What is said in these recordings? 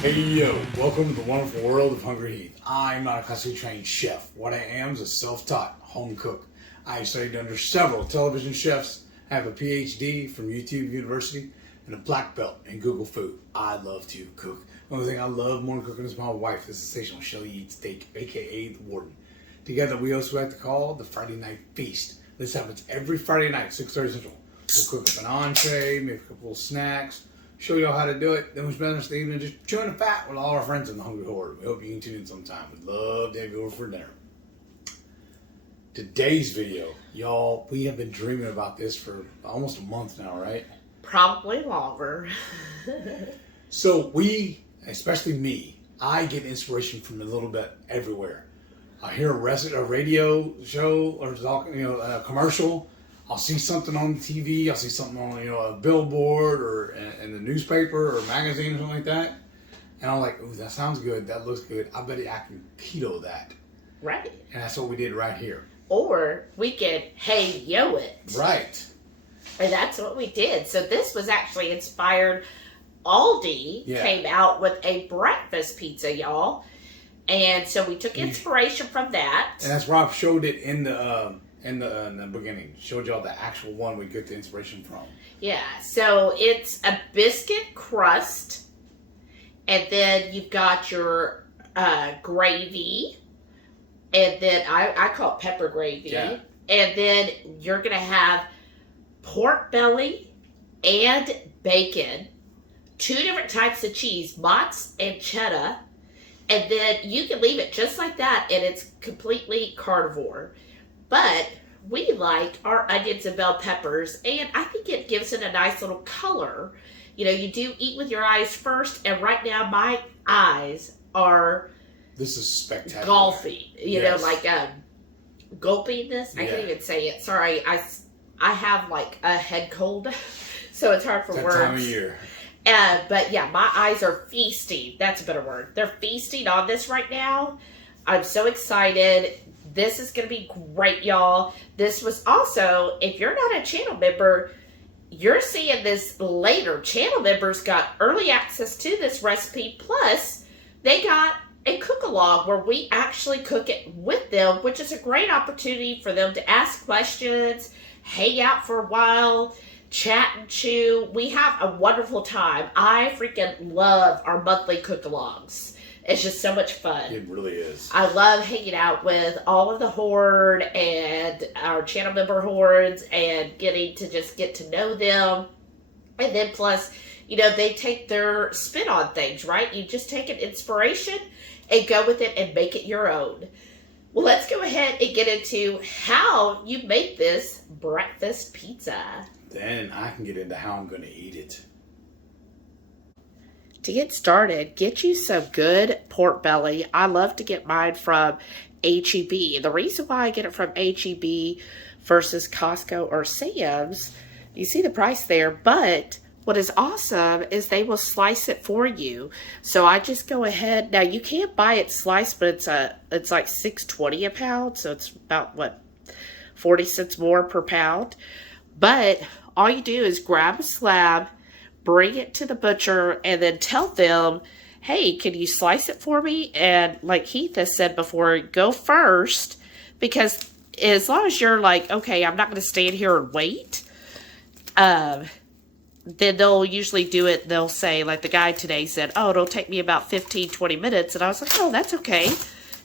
Hey yo, welcome to the wonderful world of Hungry Heath. I'm not a classically trained chef. What I am is a self-taught home cook. I studied under several television chefs. I have a PhD from YouTube University and a black belt in Google Food. I love to cook. The only thing I love more than cooking is my wife, the sensational Shelly Eats Steak, aka the Warden. Together we also like to call the Friday Night Feast. This happens every Friday night, 6:30 Central. We'll cook up an entree, make a couple of snacks, show y'all how to do it. Then we spend the evening just chewing the fat with all our friends in the Hungry Horde. We hope you can tune in sometime. We'd love to have you over for dinner. Today's video, y'all, we have been dreaming about this for almost a month now, right? Probably longer. So we, especially me, I get inspiration from a little bit everywhere. I hear a radio show or a commercial. I'll see something on the TV. I'll see something on a billboard or in the newspaper or magazine or something like that, and I'm like, "Ooh, that sounds good. That looks good. I bet I can keto that." Right. And that's what we did right here. Or we could hey yo it. Right. And that's what we did. So this was actually inspired. Aldi came out with a breakfast pizza, y'all, and so we took inspiration from that. And that's where I showed it in the beginning. Showed y'all the actual one we get the inspiration from. Yeah, so it's a biscuit crust, and then you've got your gravy, and then I call it pepper gravy, and then you're gonna have pork belly and bacon, 2 different types of cheese, mozz and cheddar, and then you can leave it just like that, and it's completely carnivore. But we like our onions and bell peppers, and I think it gives it a nice little color. You know, you do eat with your eyes first, and right now my eyes are... This is spectacular. Golfing. You know, like gulping this. I can't even say it. Sorry, I have like a head cold, so it's hard for words. That time of year. But yeah, my eyes are feasting. That's a better word. They're feasting on this right now. I'm so excited. This is going to be great, y'all. This was also, if you're not a channel member, you're seeing this later. Channel members got early access to this recipe. Plus, they got a cook-along where we actually cook it with them, which is a great opportunity for them to ask questions, hang out for a while, chat and chew. We have a wonderful time. I freaking love our monthly cook-alongs. It's just so much fun. It really is. I love hanging out with all of the horde and our channel member hordes and getting to just get to know them. And then plus, you know, they take their spin on things, right? You just take an inspiration and go with it and make it your own. Well, let's go ahead and get into how you make this breakfast pizza. Then I can get into how I'm going to eat it. To get started, get you some good pork belly. I love to get mine from H-E-B. The reason why I get it from H-E-B versus Costco or Sam's, you see the price there, but what is awesome is they will slice it for you. So I just go ahead. Now you can't buy it sliced, but it's like $6.20 a pound, so it's about what, 40 cents more per pound. But all you do is grab a slab, bring it to the butcher, and then tell them, hey, can you slice it for me? And like Heath has said before, go first, because as long as you're like, okay, I'm not going to stand here and wait, then they'll usually do it. They'll say, like the guy today said, oh, it'll take me about 15, 20 minutes. And I was like, oh, that's okay,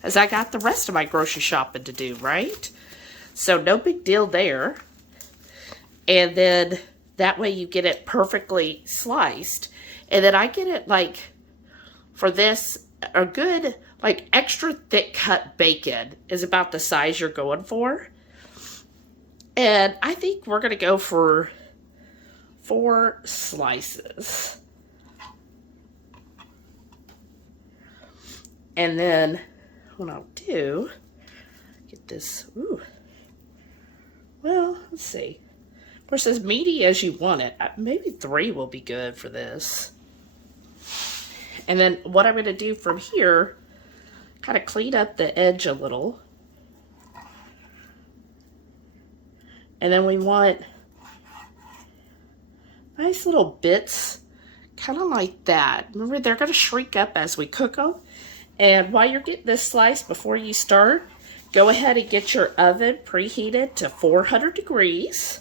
as I got the rest of my grocery shopping to do, right? So no big deal there. And then that way you get it perfectly sliced. And then I get it like, for this, a good, like extra thick cut bacon is about the size you're going for. And I think we're going to go for 4 slices. And then what I'll do, get this, well, let's see. Of course, as meaty as you want it. Maybe 3 will be good for this. And then what I'm going to do from here, kind of clean up the edge a little. And then we want nice little bits kind of like that. Remember, they're going to shrink up as we cook them. And while you're getting this sliced, before you start, go ahead and get your oven preheated to 400 degrees.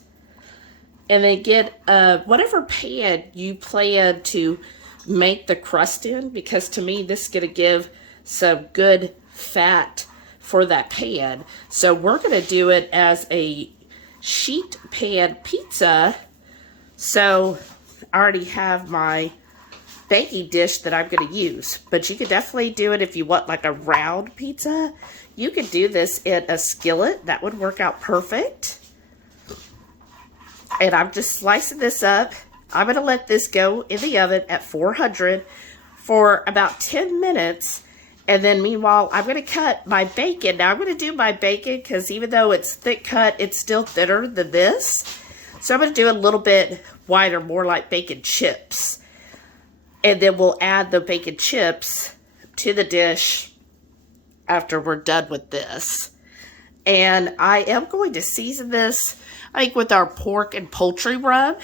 And then get whatever pan you plan to make the crust in, because to me this is going to give some good fat for that pan. So we're going to do it as a sheet pan pizza. So I already have my baking dish that I'm going to use, but you could definitely do it if you want like a round pizza. You could do this in a skillet. That would work out perfect. And I'm just slicing this up. I'm going to let this go in the oven at 400 for about 10 minutes. And then meanwhile, I'm going to cut my bacon. Now I'm going to do my bacon because even though it's thick cut, it's still thinner than this. So I'm going to do a little bit wider, more like bacon chips. And then we'll add the bacon chips to the dish after we're done with this. And I am going to season this, I think, with our pork and poultry rub.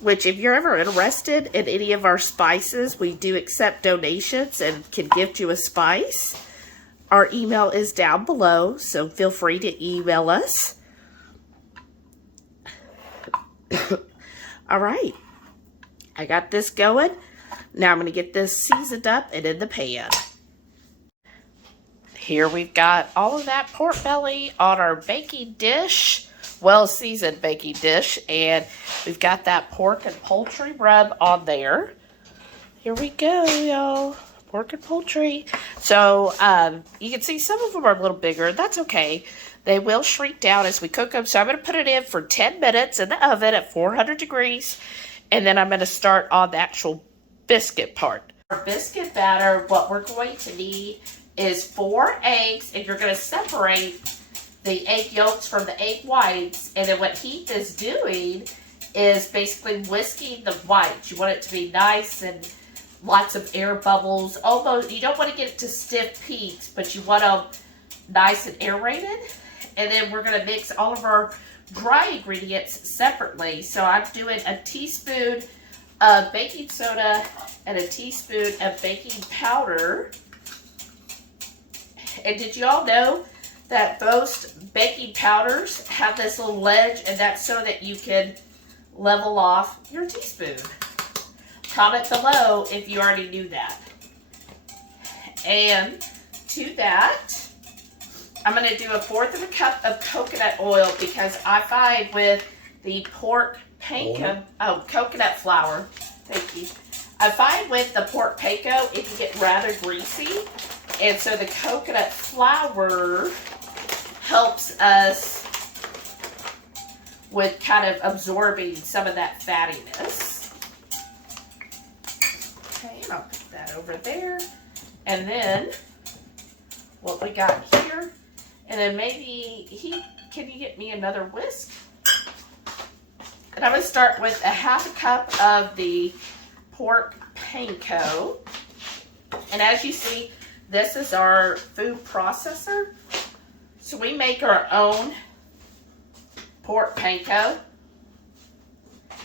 Which, if you're ever interested in any of our spices, we do accept donations and can gift you a spice. Our email is down below, so feel free to email us. All right. I got this going. Now I'm going to get this seasoned up and in the pan. Here we've got all of that pork belly on our baking dish. Well-seasoned baking dish, and we've got that pork and poultry rub on there. Here we go, y'all. Pork and poultry. So, you can see some of them are a little bigger. That's okay. They will shrink down as we cook them. So, I'm going to put it in for 10 minutes in the oven at 400 degrees, and then I'm going to start on the actual biscuit part. For biscuit batter, what we're going to need is 4 eggs, and you're going to separate the egg yolks from the egg whites, and then what Heath is doing is basically whisking the whites. You want it to be nice and lots of air bubbles. Almost, you don't want to get it to stiff peaks, but you want them nice and aerated. And then we're going to mix all of our dry ingredients separately. So I'm doing a teaspoon of baking soda and a teaspoon of baking powder. And did you all know that most baking powders have this little ledge, and that's so that you can level off your teaspoon? Comment below if you already knew that. And to that, I'm going to do 1/4 of a cup of coconut oil, because I find with the pork panko, coconut flour, thank you. I find with the pork panko, it can get rather greasy, and so the coconut flour helps us with kind of absorbing some of that fattiness. Okay, and I'll put that over there. And then what we got here, and then maybe can you get me another whisk? And I'm going to start with 1/2 cup of the pork panko. And as you see, this is our food processor. So we make our own pork panko.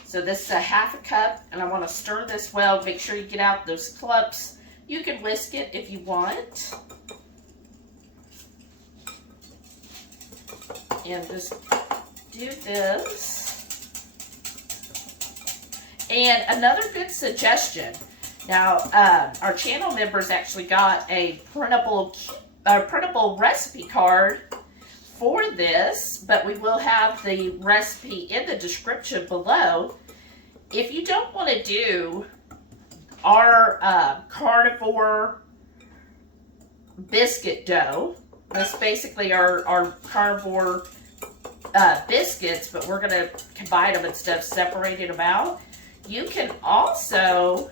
So this is 1/2 cup, and I want to stir this well. Make sure you get out those clumps. You can whisk it if you want. And just do this. And another good suggestion. Now, our channel members actually got a printable recipe card for this, but we will have the recipe in the description below. If you don't want to do our carnivore biscuit dough, that's basically our carnivore biscuits, but we're going to combine them instead of separating them out. You can also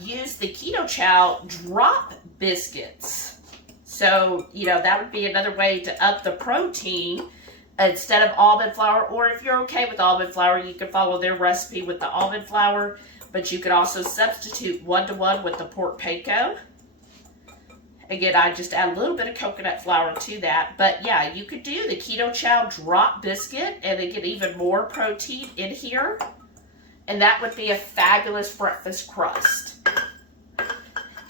use the Keto Chow drop biscuits. So, you know, that would be another way to up the protein instead of almond flour. Or if you're okay with almond flour, you can follow their recipe with the almond flour. But you could also substitute 1-to-1 with the pork panko. Again, I just add a little bit of coconut flour to that. But yeah, you could do the Keto Chow drop biscuit and then get even more protein in here. And that would be a fabulous breakfast crust.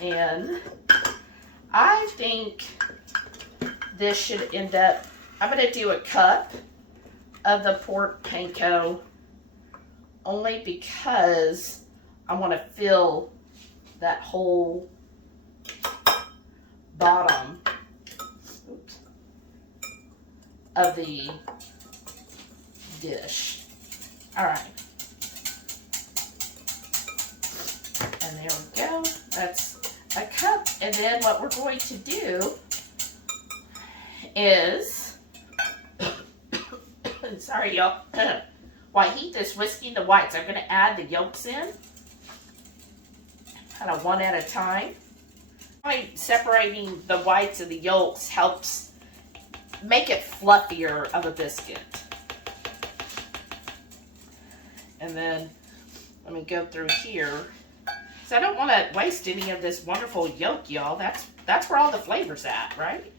And I think this should end up, I'm going to do a cup of the pork panko only because I want to fill that whole bottom of the dish. All right. And there we go. That's a cup. And then what we're going to do is, sorry y'all, while heat is whisking the whites, I'm going to add the yolks in, kind of one at a time. Separating the whites and the yolks helps make it fluffier of a biscuit. And then let me go through here. So I don't want to waste any of this wonderful yolk, y'all. That's where all the flavor's at, right?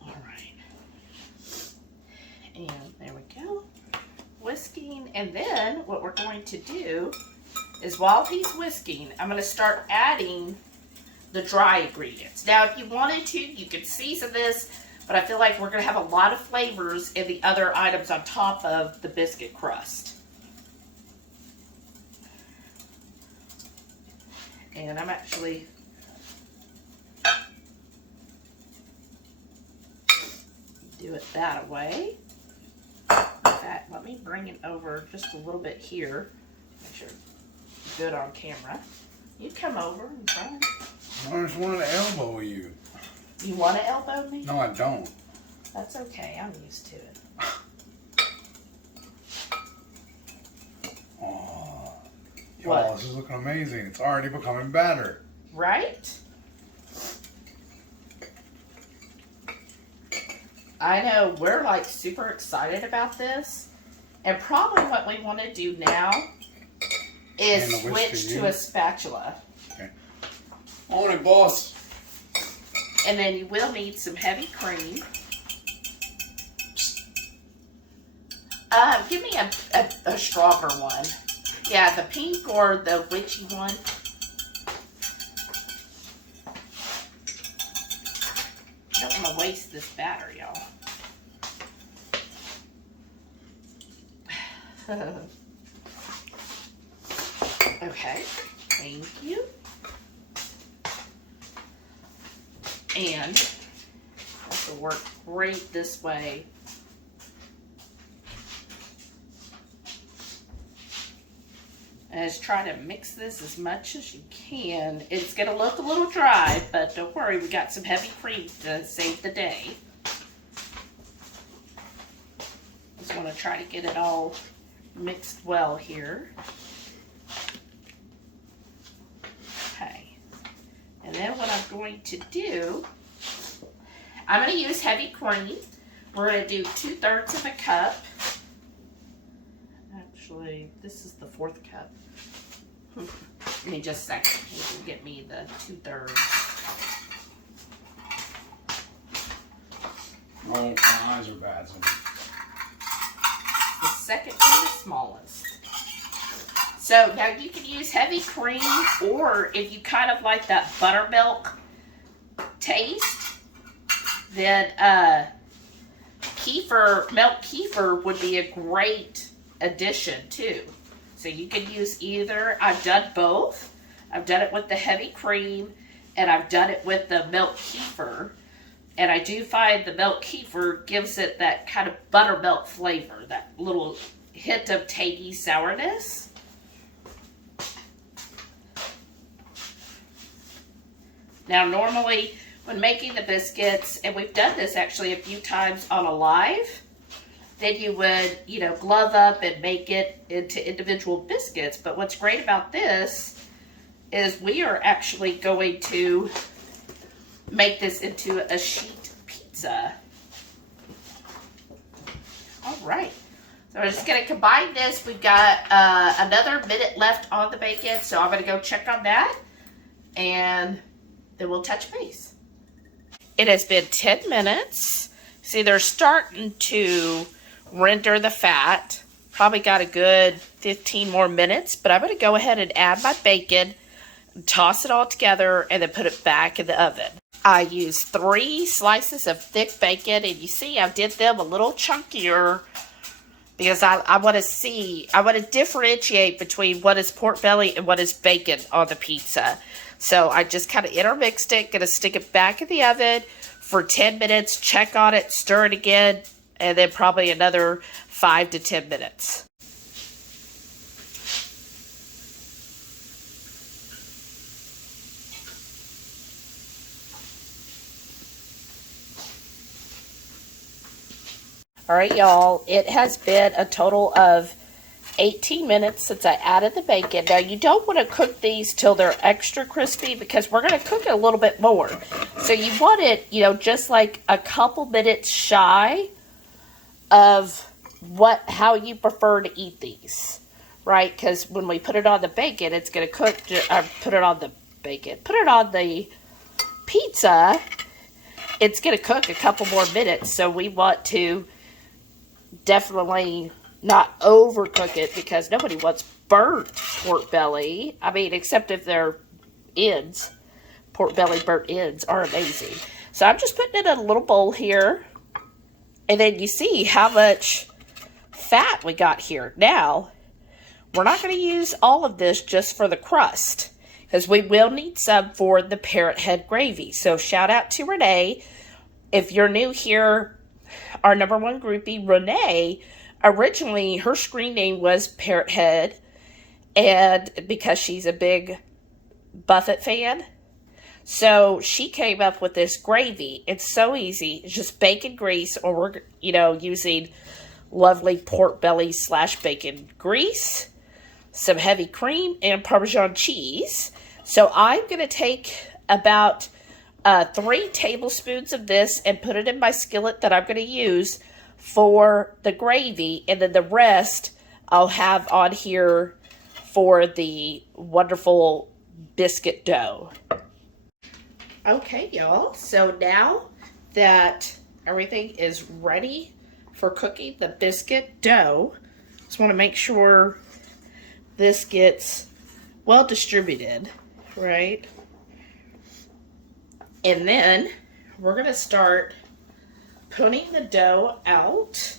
All right. And there we go. Whisking. And then what we're going to do is while he's whisking, I'm going to start adding the dry ingredients. Now, if you wanted to, you could season this, but I feel like we're going to have a lot of flavors in the other items on top of the biscuit crust. And I'm actually do it that way. In fact, let me bring it over just a little bit here. Make sure it's good on camera. You come over and try. I just wanted to elbow you. You want to elbow me? No, I don't. That's okay. I'm used to it. Oh, What? y'all, this is looking amazing. It's already becoming batter. Right? I know we're like super excited about this. And probably what we want to do now is And a whisk switch to to a spatula. Okay. On it, boss. And then you will need some heavy cream. Give me a stronger one. Yeah, the pink or the witchy one. I don't want to waste this batter, y'all. Okay, thank you. And this will work great this way. And just try to mix this as much as you can. It's going to look a little dry, but don't worry, we got some heavy cream to save the day. Just want to try to get it all mixed well here. Okay. And then what I'm going to do, I'm going to use heavy cream. We're going to do 2/3 of a cup. Actually, this is the 4th cup. Give me just a second. You can get me the 2/3. Oh, my eyes are bad. The second and the smallest. So now you can use heavy cream, or if you kind of like that buttermilk taste, then milk kefir would be a great addition too. So you can use either. I've done both. I've done it with the heavy cream, and I've done it with the milk kefir. And I do find the milk kefir gives it that kind of buttermilk flavor, that little hint of tangy sourness. Now, normally when making the biscuits, and we've done this actually a few times on a live, then you would, glove up and make it into individual biscuits. But what's great about this is we are actually going to make this into a sheet pizza. All right. So we're just going to combine this. We've got another minute left on the bacon, so I'm going to go check on that, and then we'll touch base. It has been 10 minutes See, they're starting to render the fat. Probably got a good 15 more minutes, but I'm going to go ahead and add my bacon, toss it all together, and then put it back in the oven. I used 3 slices of thick bacon, and you see I did them a little chunkier because I want to differentiate between what is pork belly and what is bacon on the pizza. So I just kind of intermixed it, going to stick it back in the oven for 10 minutes, check on it, stir it again, and then probably another 5 to 10 minutes. All right, y'all, it has been a total of 18 minutes since I added the bacon. Now, you don't want to cook these till they're extra crispy because we're going to cook it a little bit more. So you want it, just like a couple minutes shy of how you prefer to eat these, right? Because when we put it on the bacon, it's going to cook. Put it on the pizza, it's going to cook a couple more minutes. So we want to definitely not overcook it because nobody wants burnt pork belly. I mean, except if they're ends. Pork belly burnt ends are amazing. So I'm just putting it in a little bowl here. And then you see how much fat we got here. Now, we're not going to use all of this just for the crust, because we will need some for the Parrothead Gravy. So shout out to Renee. If you're new here, our #1 groupie, Renee, originally her screen name was Parrothead, and because she's a big Buffett fan, so she came up with this gravy. It's so easy. It's just bacon grease, or we're, using lovely pork belly / bacon grease, some heavy cream, and Parmesan cheese. So I'm going to take about 3 tablespoons of this and put it in my skillet that I'm going to use for the gravy. And then the rest I'll have on here for the wonderful biscuit dough. Okay, y'all, so now that everything is ready for cooking the biscuit dough, just want to make sure this gets well distributed, right? And then we're going to start putting the dough out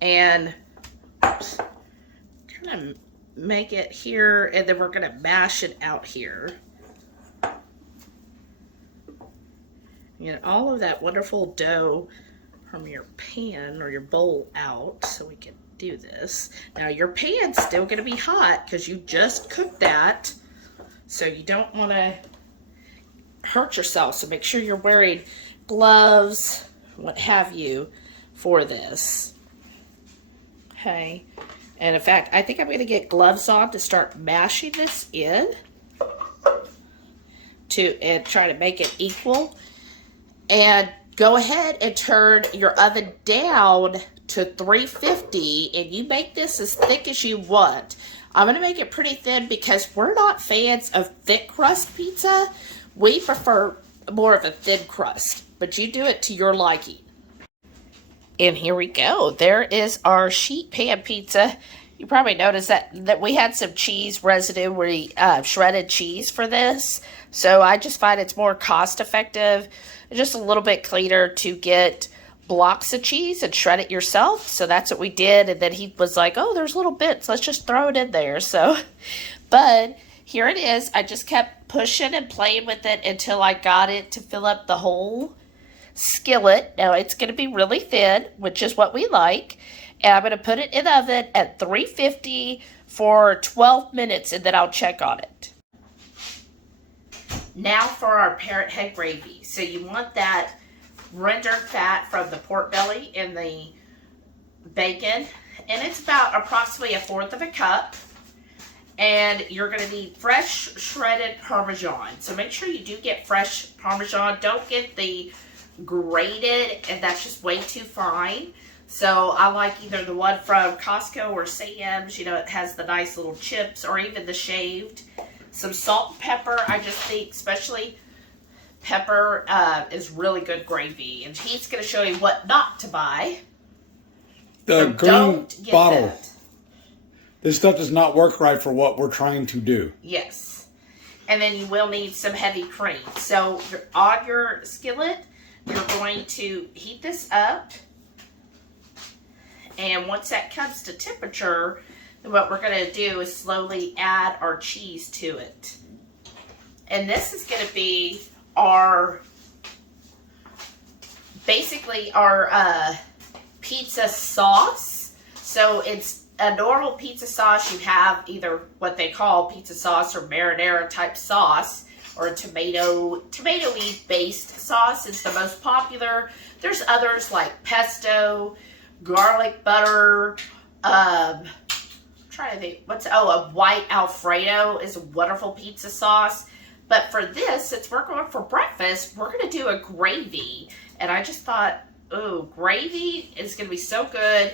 and kind of make it here, and then we're going to mash it out here. Get all of that wonderful dough from your pan or your bowl out so we can do this. Now your pan's still going to be hot because you just cooked that, so you don't want to hurt yourself. So make sure you're wearing gloves, what have you, for this. Okay. And in fact, I think I'm going to get gloves on to start mashing this in and try to make it equal. And go ahead and turn your oven down to 350, and you make this as thick as you want. I'm going to make it pretty thin because we're not fans of thick crust pizza. We prefer more of a thin crust, but you do it to your liking. And here we go. There is our sheet pan pizza. You probably noticed that we had some cheese residue. We shredded cheese for this. So I just find it's more cost effective, just a little bit cleaner to get blocks of cheese and shred it yourself. So that's what we did. And then he was like, oh, there's little bits. Let's just throw it in there. So, but here it is. I just kept pushing and playing with it until I got it to fill up the whole skillet. Now it's going to be really thin, which is what we like. And I'm going to put it in the oven at 350 for 12 minutes, and then I'll check on it. Now for our Parrothead Gravy. So you want that rendered fat from the pork belly and the bacon. And it's about approximately 1/4 of a cup. And you're going to need fresh shredded Parmesan. So make sure you do get fresh Parmesan. Don't get the grated, and that's just way too fine. So I like either the one from Costco or Sam's. It has the nice little chips, or even the shaved. Some salt and pepper. I just think, especially pepper is really good gravy. And he's going to show you what not to buy. The So green don't get bottle. that. This stuff does not work right for what we're trying to do. Yes. And then you will need some heavy cream. So on your skillet, you're going to heat this up. And once that comes to temperature, then what we're going to do is slowly add our cheese to it. And this is going to be our, basically our pizza sauce. So it's a normal pizza sauce. You have either what they call pizza sauce or marinara type sauce, or a tomatoey based sauce is the most popular. There's others like pesto, garlic butter, trying to think, a white Alfredo is a wonderful pizza sauce. But for this, since we're going for breakfast, we're going to do a gravy. And I just thought, ooh, gravy is going to be so good.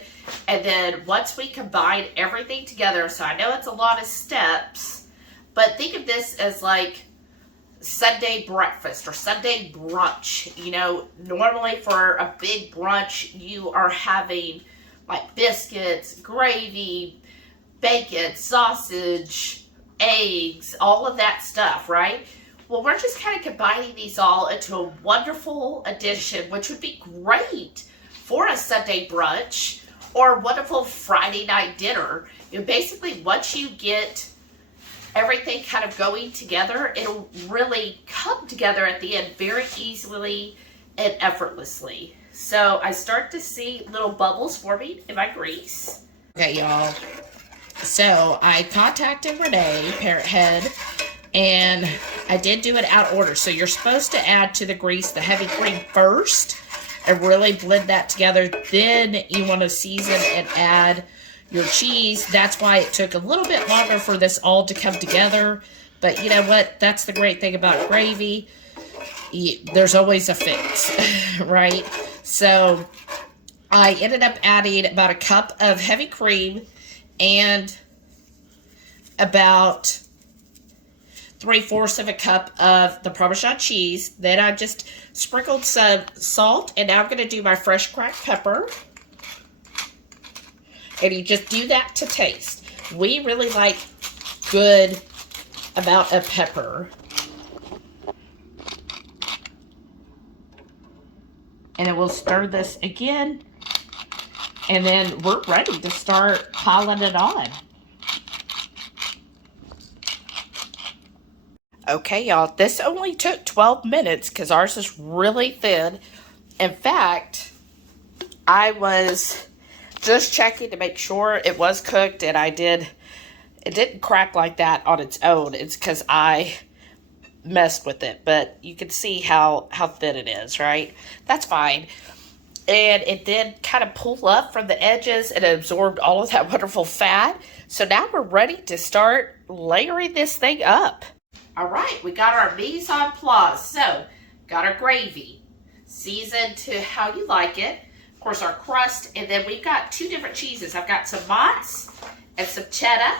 And then once we combine everything together, so I know it's a lot of steps, but think of this as like Sunday breakfast or Sunday brunch. You know, normally for a big brunch, you are having like biscuits, gravy, bacon, sausage, eggs, all of that stuff, right? Well, we're just kind of combining these all into a wonderful addition, which would be great for a Sunday brunch or a wonderful Friday night dinner. You know, basically, once you get everything kind of going together, it'll really come together at the end very easily and effortlessly. So I start to see little bubbles forming in my grease. Okay, y'all. So I contacted Renee, Parrothead, and I did do it out of order. So you're supposed to add to the grease the heavy cream first and really blend that together. Then you want to season and add your cheese. That's why it took a little bit longer for this all to come together. But you know what? That's the great thing about gravy. There's always a fix, right? So I ended up adding about a cup of heavy cream and about 3/4 of a cup of the Parmesan cheese. Then I just sprinkled some salt, and now I'm going to do my fresh cracked pepper. And you just do that to taste. We really like good amount of pepper. And then we'll stir this again. And then we're ready to start piling it on. Okay, y'all, this only took 12 minutes because ours is really thin. In fact, I was just checking to make sure it was cooked, and it didn't crack like that on its own. It's because I messed with it, but you can see how thin it is, right? That's fine. And it did kind of pull up from the edges and it absorbed all of that wonderful fat. So now we're ready to start layering this thing up. All right, we got our mise en place. So, got our gravy, seasoned to how you like it. Of course, our crust, and then we've got two different cheeses. I've got some mozz and some cheddar.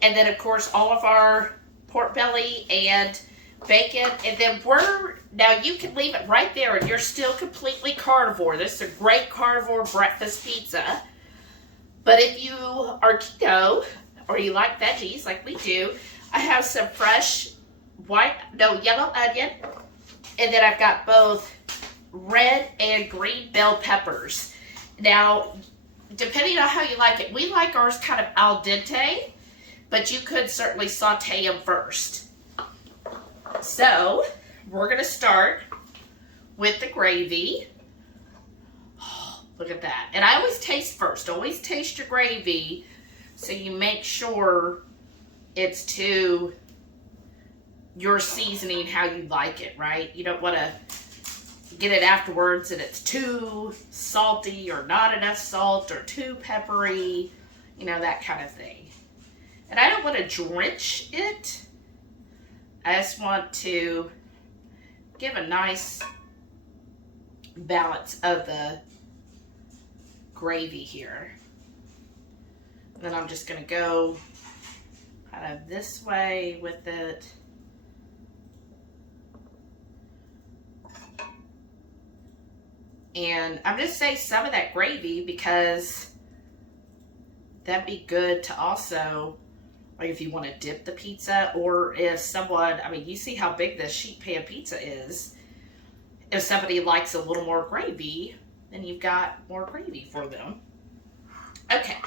And then, of course, all of our pork belly and bacon. And then now you can leave it right there and you're still completely carnivore. This is a great carnivore breakfast pizza. But if you are keto or you like veggies like we do, I have some fresh yellow onion. And then I've got both red and green bell peppers. Now, depending on how you like it, we like ours kind of al dente, but you could certainly saute them first. So, we're going to start with the gravy. Oh, look at that. And I always taste first. Always taste your gravy so you make sure it's to your seasoning how you like it, right? You don't want to get it afterwards and it's too salty or not enough salt or too peppery, you know, that kind of thing. And I don't want to drench it. I just want to give a nice balance of the gravy here. And then I'm just going to go kind of this way with it. And I'm just saying some of that gravy because that'd be good to also, like if you want to dip the pizza, or if someone, I mean, you see how big this sheet pan pizza is. If somebody likes a little more gravy, then you've got more gravy for them. Okay,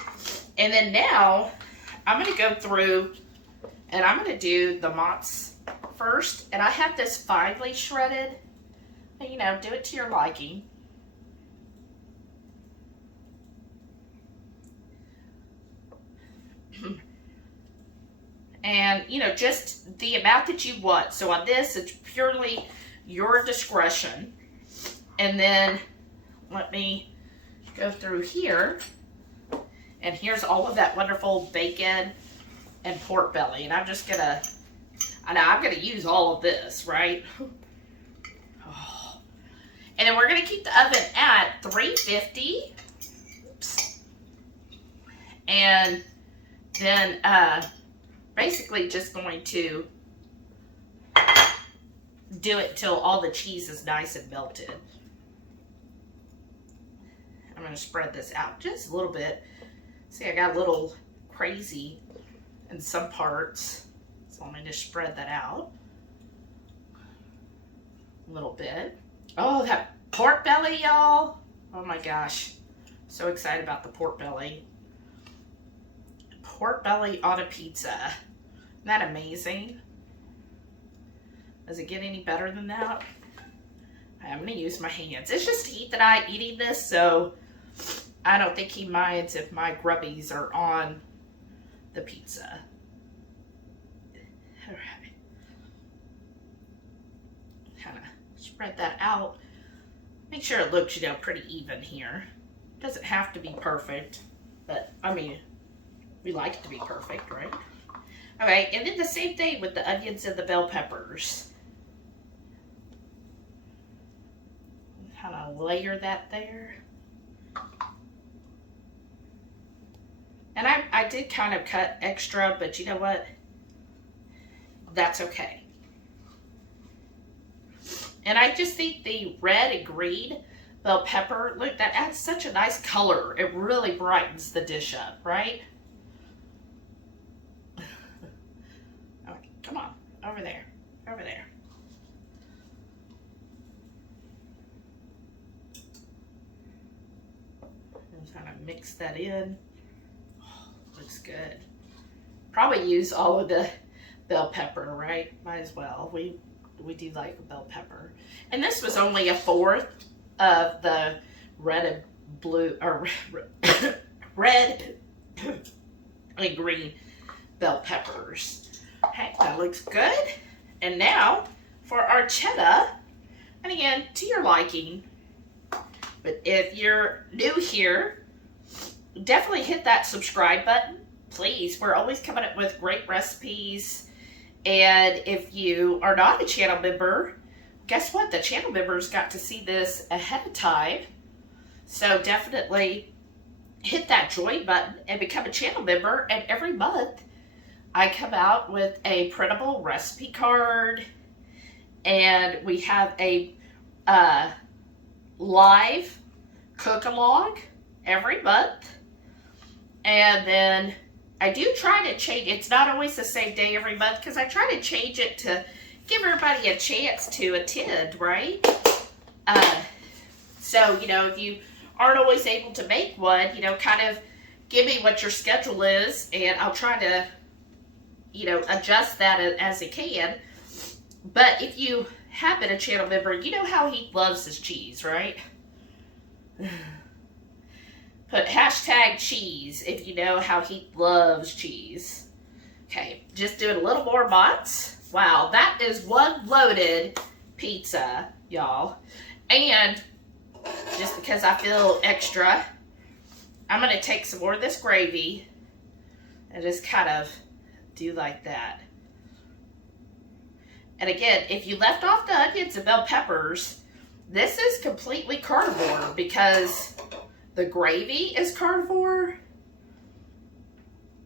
and then now I'm going to go through and I'm going to do the mozz first. And I have this finely shredded, you know, do it to your liking. And, you know, just the amount that you want. So on this, it's purely your discretion. And then let me go through here. And here's all of that wonderful bacon and pork belly. And I'm just going to, I know I'm going to use all of this, right? Oh. And then we're going to keep the oven at 350. Oops. And then basically just going to do it till all the cheese is nice and melted. I'm going to spread this out just a little bit. See, I got a little crazy in some parts, so I'm going to spread that out a little bit. Oh, that pork belly, y'all. Oh my gosh. So excited about the pork belly. Pork belly on a pizza. Isn't that amazing? Does it get any better than that? I'm going to use my hands. It's just Heath and I eating this, so I don't think he minds if my grubbies are on the pizza. All right. Kind of spread that out. Make sure it looks, you know, pretty even here. It doesn't have to be perfect, but I mean, we like it to be perfect, right? All right, and then the same thing with the onions and the bell peppers. Kind of layer that there. And I did kind of cut extra, but you know what? That's okay. And I just think the red and green bell pepper, look, that adds such a nice color. It really brightens the dish up, right? Okay, come on, over there, over there. And kind of mix that in. Oh, looks good. Probably use all of the bell pepper, right? Might as well. We do like a bell pepper. And this was only 1/4 of the red and blue, or red and green bell peppers. Okay, that looks good. And now for our cheddar, and again, to your liking. But if you're new here, definitely hit that subscribe button. Please, we're always coming up with great recipes. And if you are not a channel member, guess what? The channel members got to see this ahead of time. So definitely hit that join button and become a channel member. And every month, I come out with a printable recipe card. And we have a live cook-along every month. And then I do try to change, it's not always the same day every month, because I try to change it to give everybody a chance to attend, right? So, you know, if you aren't always able to make one, you know, kind of give me what your schedule is, and I'll try to, you know, adjust that as I can. But if you have been a channel member, you know how he loves his cheese, right? Put hashtag cheese if you know how he loves cheese. Okay, just doing a little more mozz. Wow, that is one loaded pizza, y'all. And just because I feel extra, I'm going to take some more of this gravy and just kind of do like that. And again, if you left off the onions and bell peppers, this is completely carnivore because the gravy is carnivore,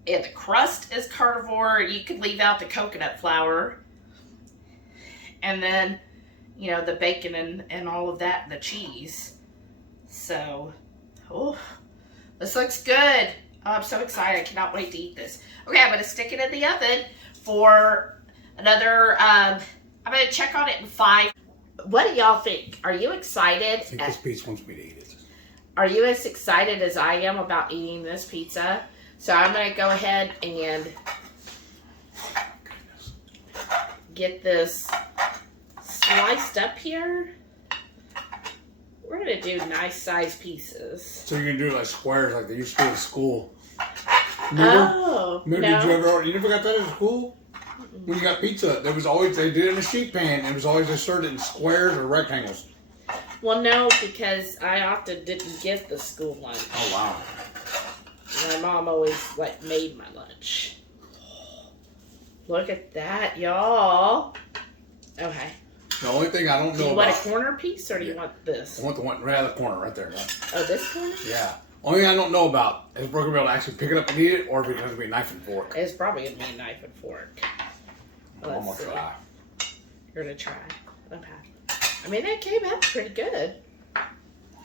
and the crust is carnivore. You could leave out the coconut flour, and then, you know, the bacon and all of that, and the cheese. So, oh, this looks good. Oh, I'm so excited. I cannot wait to eat this. Okay, I'm going to stick it in the oven for another, I'm going to check on it in 5. What do y'all think? Are you excited? I think this pizza wants me to eat it. Are you as excited as I am about eating this pizza? So I'm going to go ahead and get this sliced up here. We're going to do nice size pieces. So you're going to do it like squares like they used to do in school. Oh, Remember, no. you never got that in school? When you got pizza, there was always, they did it in a sheet pan, and it was always inserted in squares or rectangles. Well, no, because I often didn't get the school lunch. Oh, wow. My mom always, like, made my lunch. Look at that, y'all. Okay. The only thing I don't know Do you want about... a corner piece, or do you want this? I want the one right out of the corner, right there. Right? Oh, this corner? Yeah. Only thing I don't know about is if we're going to be able to actually pick it up and eat it, or if it's going to be a knife and fork. It's probably going to be a knife and fork. I'm going to try. You're going to try. Okay. I mean, that came out pretty good.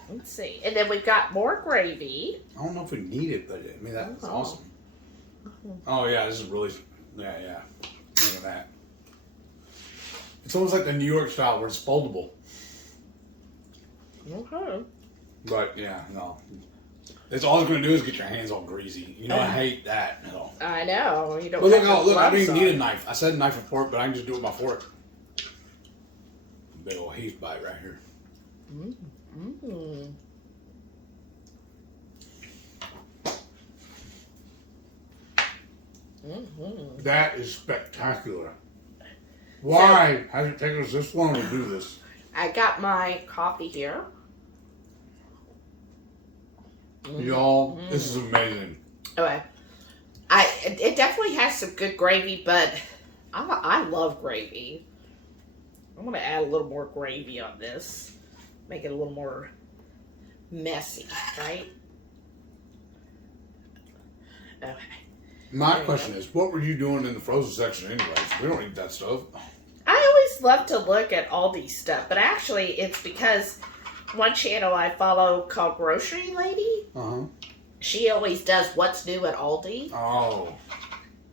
Let's see. And then we've got more gravy. I don't know if we need it, but I mean, that's awesome. Oh, yeah, this is really... Yeah. Look at that. It's almost like the New York style where it's foldable. Okay. But, yeah, no. It's all it's going to do is get your hands all greasy. You know, I hate that. No. I know. You don't. But look, I don't even need a knife. I said knife and fork, but I can just do it with my fork. Big old heat bite right here. That is spectacular. Why has it taken us this long to do this? I got my coffee here. Y'all, this is amazing. Okay. It definitely has some good gravy, but I love gravy. I'm going to add a little more gravy on this. Make it a little more messy, right? Okay. My question is, what were you doing in the frozen section anyways? We don't eat that stuff. I always love to look at Aldi stuff, but actually it's because one channel I follow called Grocery Lady, she always does what's new at Aldi. Oh.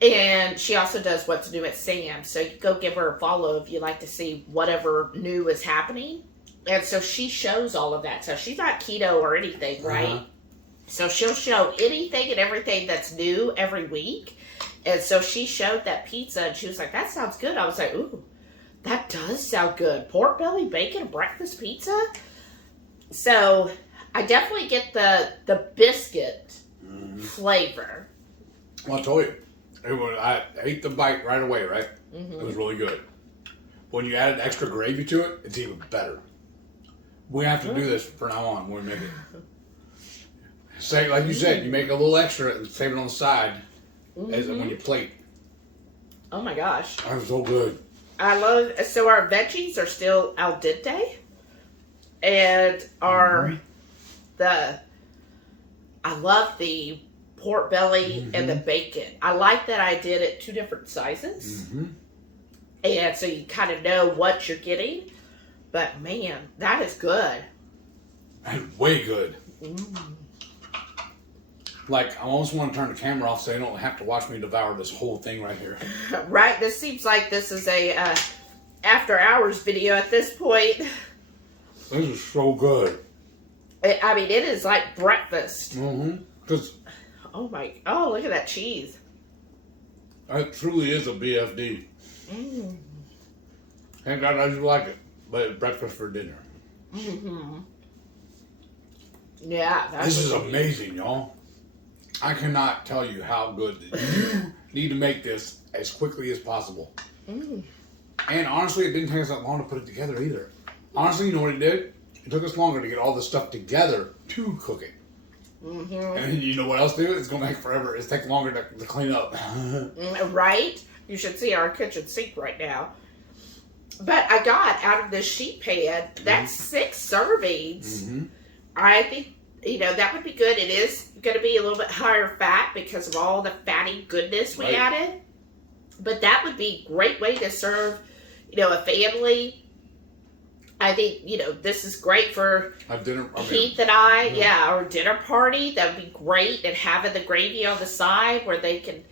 And she also does what's new at Sam's. So you go give her a follow if you like to see whatever new is happening. And so she shows all of that. So she's not keto or anything, right? So she'll show anything and everything that's new every week. And so she showed that pizza and she was like, that sounds good. I was like, ooh, that does sound good. Pork belly, bacon, breakfast pizza. So I definitely get the biscuit flavor. Well, I told you. I ate the bite right away, right? It was really good. When you added extra gravy to it, it's even better. We have to do this from now on when we make it. Say, like you said, you make a little extra and save it on the side as when you plate. Oh my gosh. That was so good. I love, so our veggies are still al dente. And I love the pork belly and the bacon. I like that I did it 2 different sizes. And so you kind of know what you're getting. But man, that is good. And way good. Like, I almost want to turn the camera off so they don't have to watch me devour this whole thing right here. Right? This seems like this is a after hours video at this point. This is so good. I mean, it is like breakfast. Because oh, look at that cheese. it truly is a BFD. Thank God I do like it. But it's breakfast for dinner. Yeah. This is amazing, y'all. I cannot tell you how good. You need to make this as quickly as possible. And honestly, it didn't take us that long to put it together either. Honestly, you know what it did? It took us longer to get all this stuff together to cook it. And you know what else, dude? It's going to take forever. It's take longer to clean up. Right? You should see our kitchen sink right now. But I got out of this sheet pan, that's 6 servings. I think, that would be good. It is going to be a little bit higher fat because of all the fatty goodness we added. But that would be a great way to serve, a family I think, this is great for A dinner. Heath and I, or dinner party. That would be great. And having the gravy on the side where they can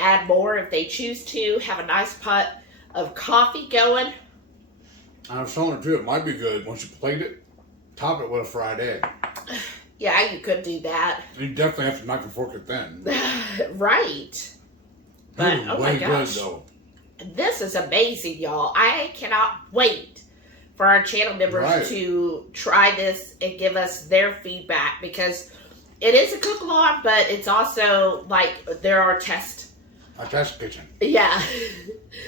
add more if they choose to. Have a nice pot of coffee going. I was telling her too, it might be good once you plate it, top it with a fried egg. Yeah, you could do that. You definitely have to knife and fork it then. Right. But, oh my gosh. Good, though. This is amazing, y'all. I cannot wait for our channel members to try this and give us their feedback, because it is a cook-along, but it's also like there are tests. A test kitchen. Yeah.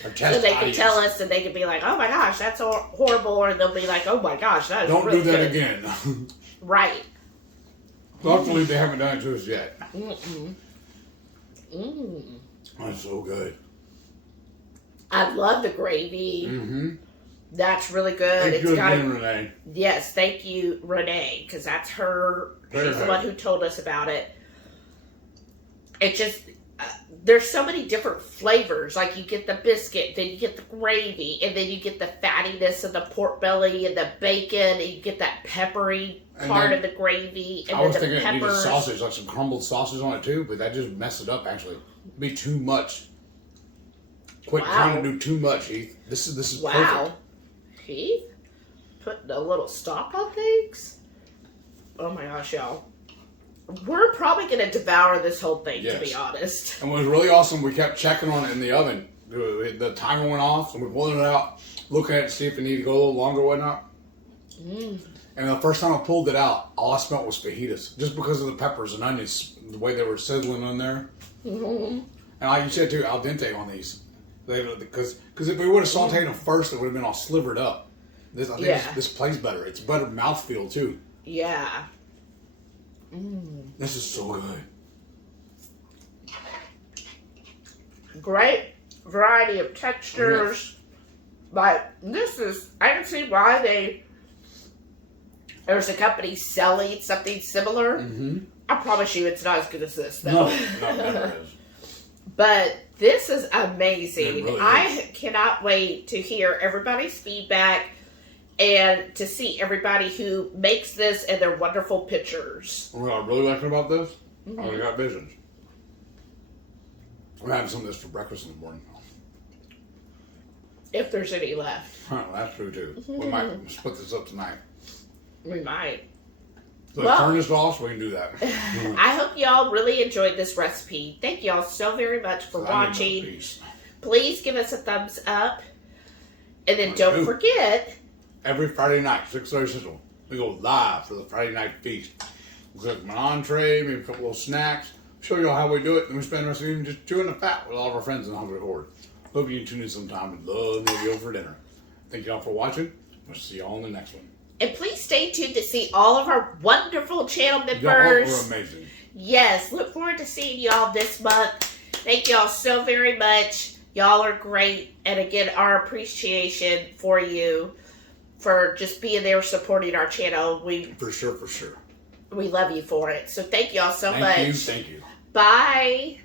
A test so they can audience. tell us, and they can be like, oh my gosh, that's horrible, or they'll be like, oh my gosh, that is Don't really do that good. again. Right. Luckily, they haven't done it to us yet. Mm. That's so good. I love the gravy. Mm-hmm. That's really good. Thank you again, Renee. Yes, thank you, Renee, because that's her. She's the one who told us about it. It just, there's so many different flavors. Like you get the biscuit, then you get the gravy, and then you get the fattiness of the pork belly and the bacon, and you get that peppery part of the gravy. And I was then thinking the it needed peppers. sausage, like some crumbled sausage on it too, but that just messed it up. Actually, it'd be too much. Quit trying to do too much, Heath. This is perfect. Heath, putting a little stop on things. Oh my gosh, y'all. We're probably going to devour this whole thing, to be honest. And what was really awesome, we kept checking on it in the oven. The timer went off, and we pulled it out, looking at it to see if it needed to go a little longer or whatnot. And the first time I pulled it out, all I smelled was fajitas, just because of the peppers and onions, the way they were sizzling in there. And like you said too, al dente on these. Because if we would have sauteed them first, it would have been all slivered up. I think this plays better. It's better mouthfeel too. Yeah. This is so good. Great variety of textures. But this is, I can see why there's a company selling something similar. I promise you it's not as good as this, though. No, never is. But this is amazing. It really I is. cannot wait to hear everybody's feedback and to see everybody who makes this and their wonderful pictures. What I really like about this, I got visions. We're having some of this for breakfast in the morning. If there's any left. That's true too. We might split this up tonight. We might. So turn this off so we can do that. I hope y'all really enjoyed this recipe. Thank y'all so very much for watching. Please give us a thumbs up. And then don't forget, every Friday night, 6:30 Central, we go live for the Friday night feast. We'll cook an entree, maybe a couple little snacks, show y'all how we do it, and we spend the rest of the evening just chewing the fat with all of our friends in the Hungry Horde. Hope you can tune in sometime. We'd love to have you over for dinner. Thank y'all for watching. We'll see y'all in the next one. and please stay tuned to see all of our wonderful channel members. Y'all are amazing. Yes, look forward to seeing y'all this month. Thank y'all so very much. Y'all are great. And again, our appreciation for you for just being there supporting our channel. For sure. We love you for it. So thank y'all so much. Thank you. Bye.